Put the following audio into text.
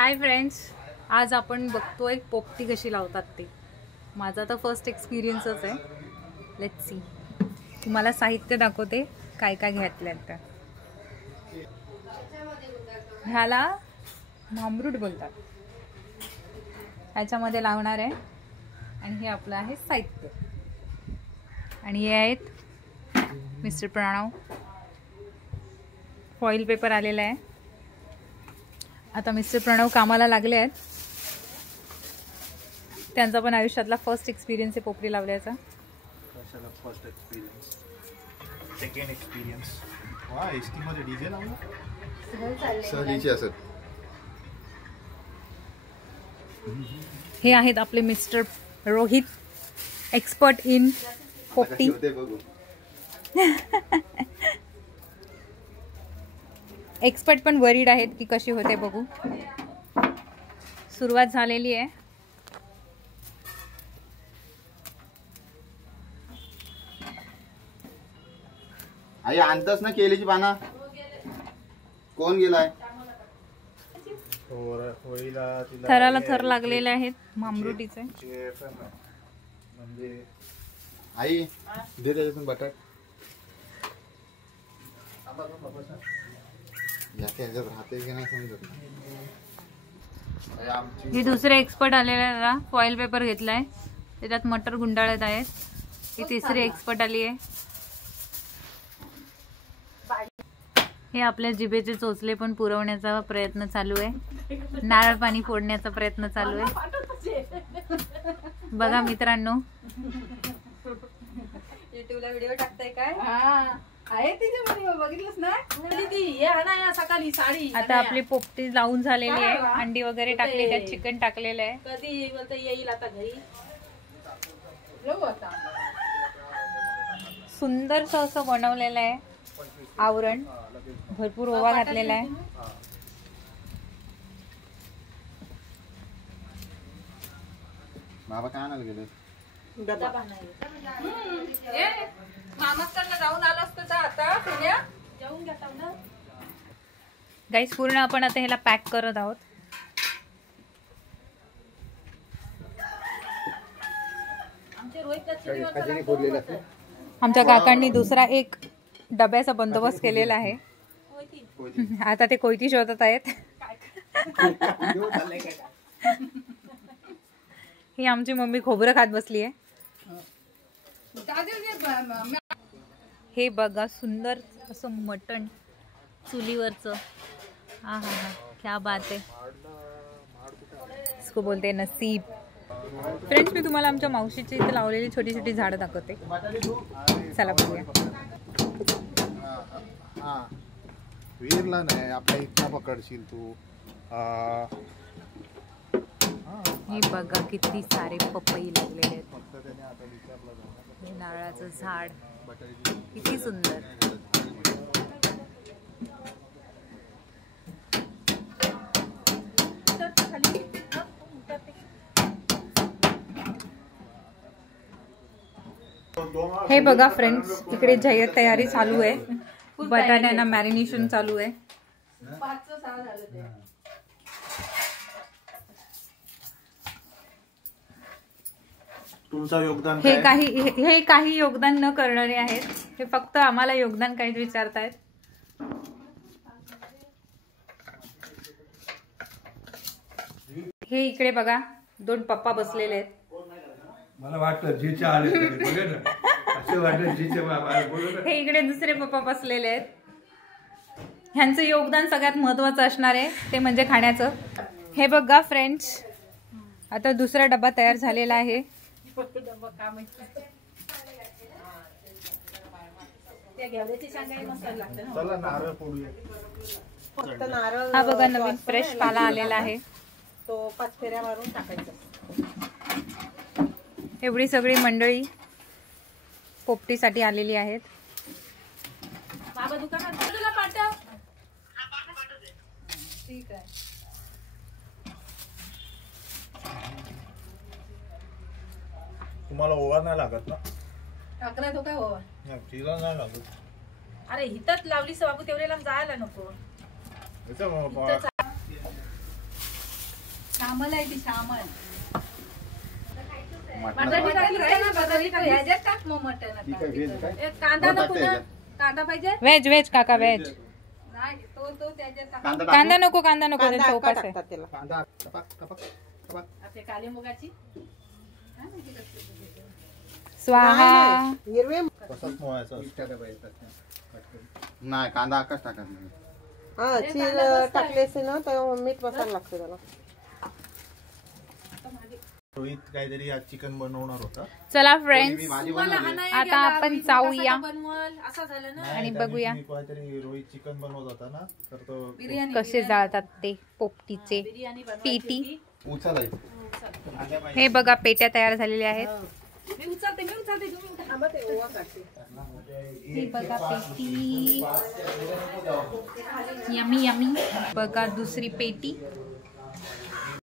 Hi friends, आज आपण बघतोय पोपटी कशी लावतात ते. माझा तर फर्स्ट एक्सपिरियन्सच आहे. Let's see. तुम्हाला साहित्य दाखवते काय काय घेतलंय. तर ह्याला मामरूट बोलतात. ह्याच्यामध्ये लावणार आहे आणि हे आपलं आहे साहित्य. आणि हे आहेत मिस्टर प्रणव. फॉइल पेपर आलेला आहे. आता मिस्टर प्रणव कामाला लागले आहेत. त्यांचा पण आयुष्यातला फर्स्ट एक्सपिरियन्स आहे पोपटी लावल्याचा. First experience, second experience. वा, एसटी मध्ये डीजे लावला सहलीचे असत. हे आहेत आपले मिस्टर रोहित, एक्सपर्ट इन पोपटी. एक्सपर्ट पण वरीड आहेत की कशी होते बघू. सुरुवात झालेली आहे. आई आणतच ना केलीची पाना. कोण गेलाय? थराला थर लागलेले आहेत मामरुटीचे. म्हणजे आई दे त्याच्यातून बटाट. हे दुसरे एक्सपर्ट आलेले. फॉइल पेपर घेतलाय, त्याच्यात मटर गुंडाळत आहेत. ही तिसरी एक्सपर्ट आली आहे. हे आपल्या जिभेचे चोचले पण पुरवण्याचा प्रयत्न चालू आहे. नारळ पाणी फोडण्याचा प्रयत्न चालू आहे. बघा मित्रांनो, युट्यूबला व्हिडिओ टाकताय काय? आहे तिच्यामध्ये बघितलंस ना ती. या सकाळी साडी. आता आपली पोपटी लावून झालेली आहे. अंडी वगैरे टाकली, त्यात चिकन टाकलेलं आहे. कधी बोलता येईल आता घरी. सुंदरस असं बनवलेलं आहे आवरण. भरपूर ओवा घातलेला आहे. बाबा काय आणायला गेले? मामाकडनं जाऊन आलो असतो तर आता पुण्या जाऊन घेता ना. गाईस, पूर्ण आपण आता ह्याला पॅक करत आहोत. आमच्या काकांनी दुसरा एक डब्याचा बंदोबस्त केलेला आहे. आता ते कोयती शोधत आहेत. ही आमची मम्मी खोबरं खात बसली आहे. हे बघा, सुंदर असं मटण चुलीवरचं. हा हा हा, क्या बात आहे. इसको बोलते नसीब. फ्रेंड्स, मी तुम्हाला आमच्या मावशीची इथे लावलेली छोटी छोटी झाडं दाखवते. चला बघूया. वीरला नाही, आपल्या इथला पकडशील तू. हे बघा किती सारे पपई लागलेले आहेत. हे नारळाचं झाड किती सुंदर. हे बघा फ्रेंड्स, इकडे जाहीर तयारी चालू आहे. बटाट्यांना मॅरिनेशन चालू आहे. तुमचं योगदान हे काही योगदान न करणारे आहेत. हे फक्त आम्हाला योगदान काहीच विचारतायत. हे इकडे बघा, दोन पप्पा बसलेले आहेत. मला वाटलं जीच्या आले असं वाटलं जीचे. हे इकडे दुसरे पप्पा बसलेले आहेत. ह्यांचं योगदान सगळ्यात महत्वाचं असणार आहे, ते म्हणजे खाण्याचं. हे बघा फ्रेंड्स, आता दुसरा डबा तयार झालेला आहे. हा बघा, नवीन फ्रेश पाला आलेला आहे. तो 5 फेऱ्या मारून टाकायचा. एवढी सगळी मंडळी पोपटीसाठी आलेली आहेत. बाबा दुकानात तुला पाठव. ठीक आहे. तुम्हाला ओवा नाही लागत ना? टाकला तो काय ओवा? तिला नाही लागत. अरे हिथच लावली बाबू, तेवढ्याला जायला नको. श्यामल आहे ती श्यामल. मटण ह्याच्यात टाक मग मटण. ठीक आहे, व्हेज काय? कांदा नको ना? कांदा पाहिजे व्हेज व्हेज काका व्हेज. नाही तो त्याच्यात टाक. कांदा नको ते चौपास आहे. कांदा कपाक कपाक कपाक. आपल्या काली मुगाची स्वाहा. तसंच मोळायचं नाही, कांदा आकाश टाकायचा नाही. हा चीर टाकले असेल ना तर मीठ मसाला लागतो त्याला. रोहित काहीतरी आज चिकन बनवणार होता. चला मी फ्रेंड्स, भाजी बनवली. आता आपण जाऊया बनवल असं झालं ना. आणि बघूया काहीतरी रोहित चिकन बनवत होता ना, तर तो बिर्याणी कसे जाळतात ते पोपटीचे बिर्याणी पेटी. उचलायचं. हे बघा पेट्या तयार झालेल्या आहेत. मी उचलते तुम्ही थांबा ते ओवा काढते. हे बघा पेटी. Yummy yummy. बघा दुसरी पेटी.